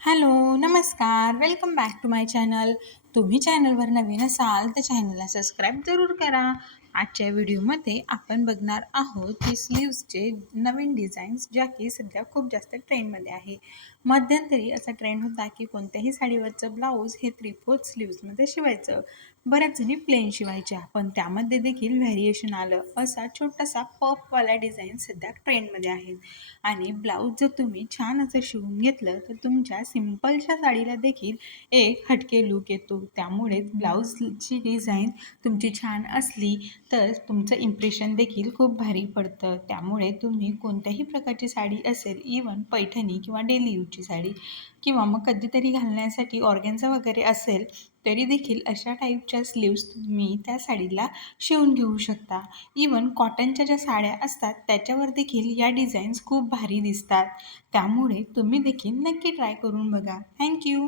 Hello नमस्कार welcome back to my channel तुम्ही चॅनलवर नवीन असाल तर चॅनलला सबस्क्राईब जरूर करा. आजच्या व्हिडिओमध्ये आपण बघणार आहोत की स्लीव्सचे नवीन डिझाईन्स ज्या की सध्या खूप जास्त ट्रेंडमध्ये आहे. मध्यंतरी असा ट्रेंड होता की कोणत्याही साडीवरचं ब्लाऊज हे थ्री फोर्थ स्लीव्समध्ये शिवायचं. बऱ्याच जणी प्लेन शिवायच्या पण त्यामध्ये देखील व्हॅरिएशन आलं असा छोटासा पफवाला डिझाईन सध्या ट्रेंडमध्ये आहेत आणि ब्लाऊज जर तुम्ही छान असं शिवून घेतलं तर तुमच्या सिम्पलच्या साडीला देखील एक हटके लूक येतो. त्यामुळेच ब्लाऊजची डिझाईन तुमची छान असली तर तुमचं इम्प्रेशन देखील खूप भारी पडतं. त्यामुळे तुम्ही कोणत्याही प्रकारची साडी असेल इवन पैठणी किंवा डेली यूजची साडी किंवा मग कधीतरी घालण्यासाठी ऑर्गॅन्झा वगैरे असेल तरी देखील अशा टाईपच्या स्लीव्स तुम्ही त्या साडीला शिवून घेऊ शकता. इवन कॉटनच्या ज्या साड्या असतात त्याच्यावर देखील या डिझाईन्स खूप भारी दिसतात. त्यामुळे तुम्ही देखील नक्की ट्राय करून बघा. थँक्यू